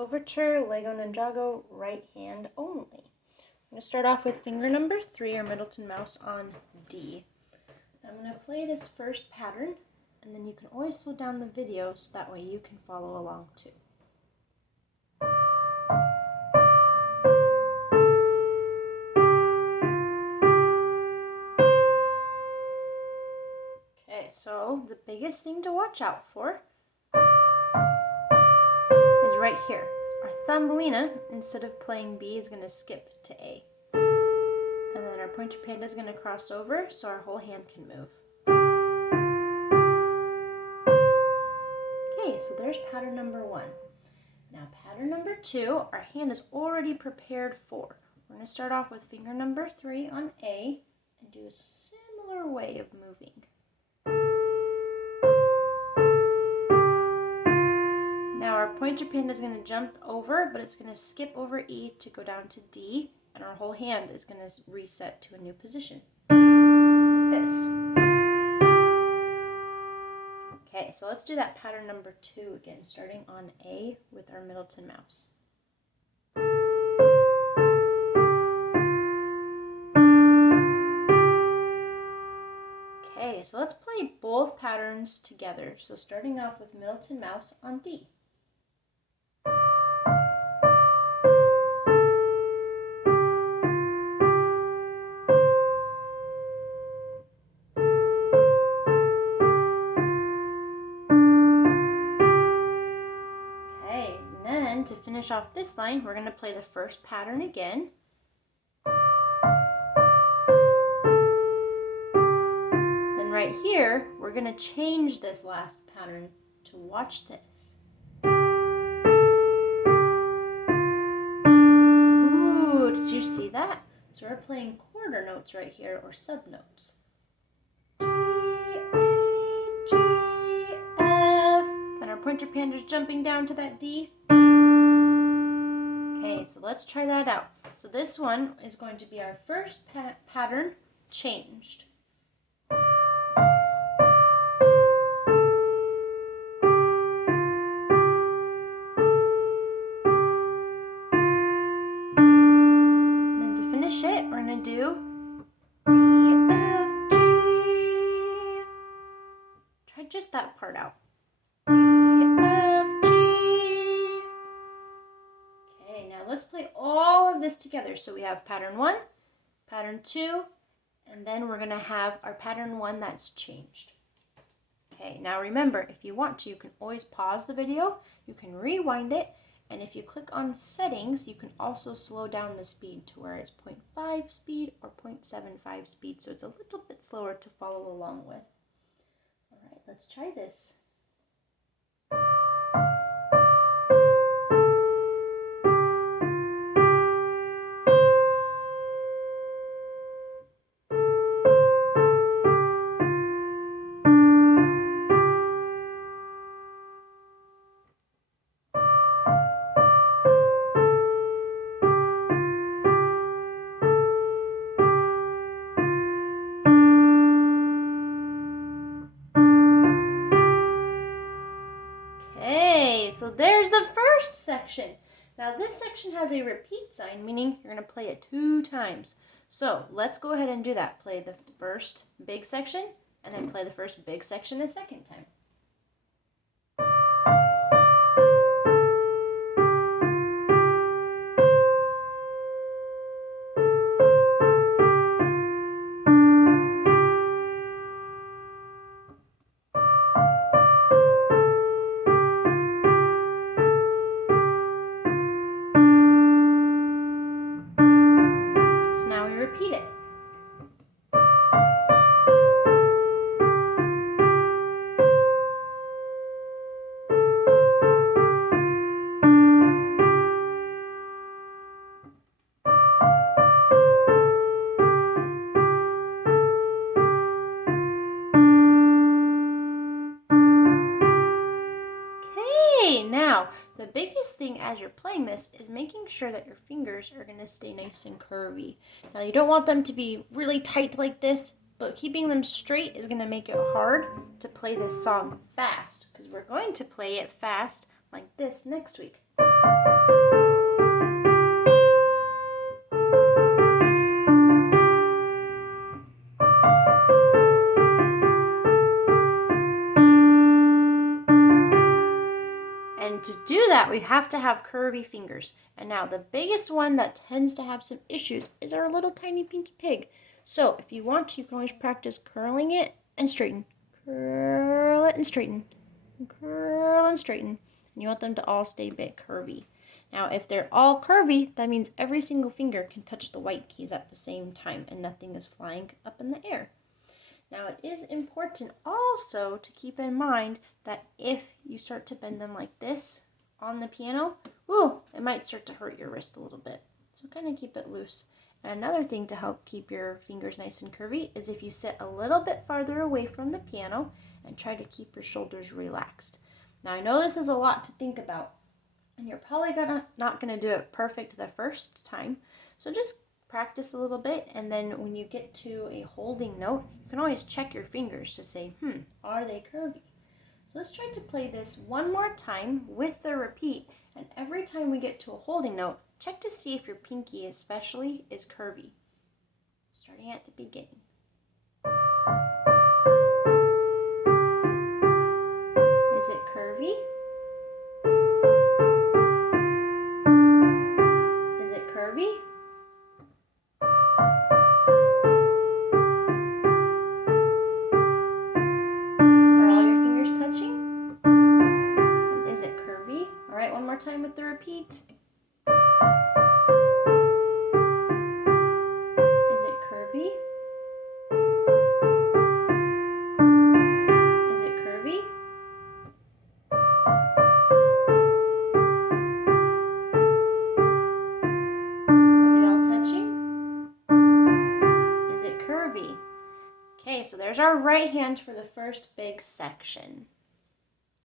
Overture, Lego Ninjago, right hand only. I'm going to start off with finger number 3, or Middleton mouse, on D. I'm going to play this first pattern, and then you can always slow down the video so that way you can follow along too. Okay, so the biggest thing to watch out for is right here. Our Thumbelina, instead of playing B, is going to skip to A. And then our pointer panda is going to cross over so our whole hand can move. Okay, so there's pattern number 1. Now pattern number 2, our hand is already prepared for. We're going to start off with finger number 3 on A and do a similar way of moving. Now our pointer panda is going to jump over, but it's going to skip over E to go down to D, and our whole hand is going to reset to a new position, like this. Okay, so let's do that pattern number 2 again, starting on A with our Middleton mouse. Okay, so let's play both patterns together. So starting off with Middleton mouse on D. Okay, and then to finish off this line, we're going to play the first pattern again. Then right here, we're going to change this last pattern to watch this. Ooh, did you see that? So we're playing quarter notes right here, or subnotes. G, A, G, F. Then our pointer panda's jumping down to that D. Okay, so let's try that out. So this one is going to be our first pattern changed. And then to finish it, we're going to do D, F, G. Try just that part out. D, F, G. Okay, now let's play all of this together. So we have pattern 1, pattern 2, and then we're going to have our pattern 1 that's changed. Okay, now remember, if you want to, you can always pause the video, you can rewind it, and if you click on settings, you can also slow down the speed to where it's 0.5 speed or 0.75 speed, so it's a little bit slower to follow along with. All right, let's try this. So there's the first section. Now this section has a repeat sign, meaning you're going to play it 2 times. So let's go ahead and do that. Play the first big section, and then play the first big section a second time. Repeat it. Okay, now the biggest thing as you're playing this is making sure that your fingers are going to stay nice and curvy. Now you don't want them to be really tight like this, but keeping them straight is going to make it hard to play this song fast, because we're going to play it fast like this next week. we have to have curvy fingers. And now the biggest one that tends to have some issues is our little tiny pinky pig. So if you want to, you can always practice curling it and straighten. Curl it and straighten. Curl and straighten. And you want them to all stay a bit curvy. Now, if they're all curvy, that means every single finger can touch the white keys at the same time and nothing is flying up in the air. Now, it is important also to keep in mind that if you start to bend them like this on the piano, it might start to hurt your wrist a little bit. So kind of keep it loose. And another thing to help keep your fingers nice and curvy is if you sit a little bit farther away from the piano and try to keep your shoulders relaxed. Now, I know this is a lot to think about, and you're probably not going to do it perfect the first time. So just practice a little bit, and then when you get to a holding note, you can always check your fingers to say, are they curvy? So let's try to play this one more time with the repeat, and every time we get to a holding note, check to see if your pinky especially is curvy. Starting at the beginning. Is it curvy? Is it curvy? Are all your fingers touching? And is it curvy? All right, one more time with the repeat. Is it curvy? Is it curvy? Is it curvy? Okay, so there's our right hand for the first big section.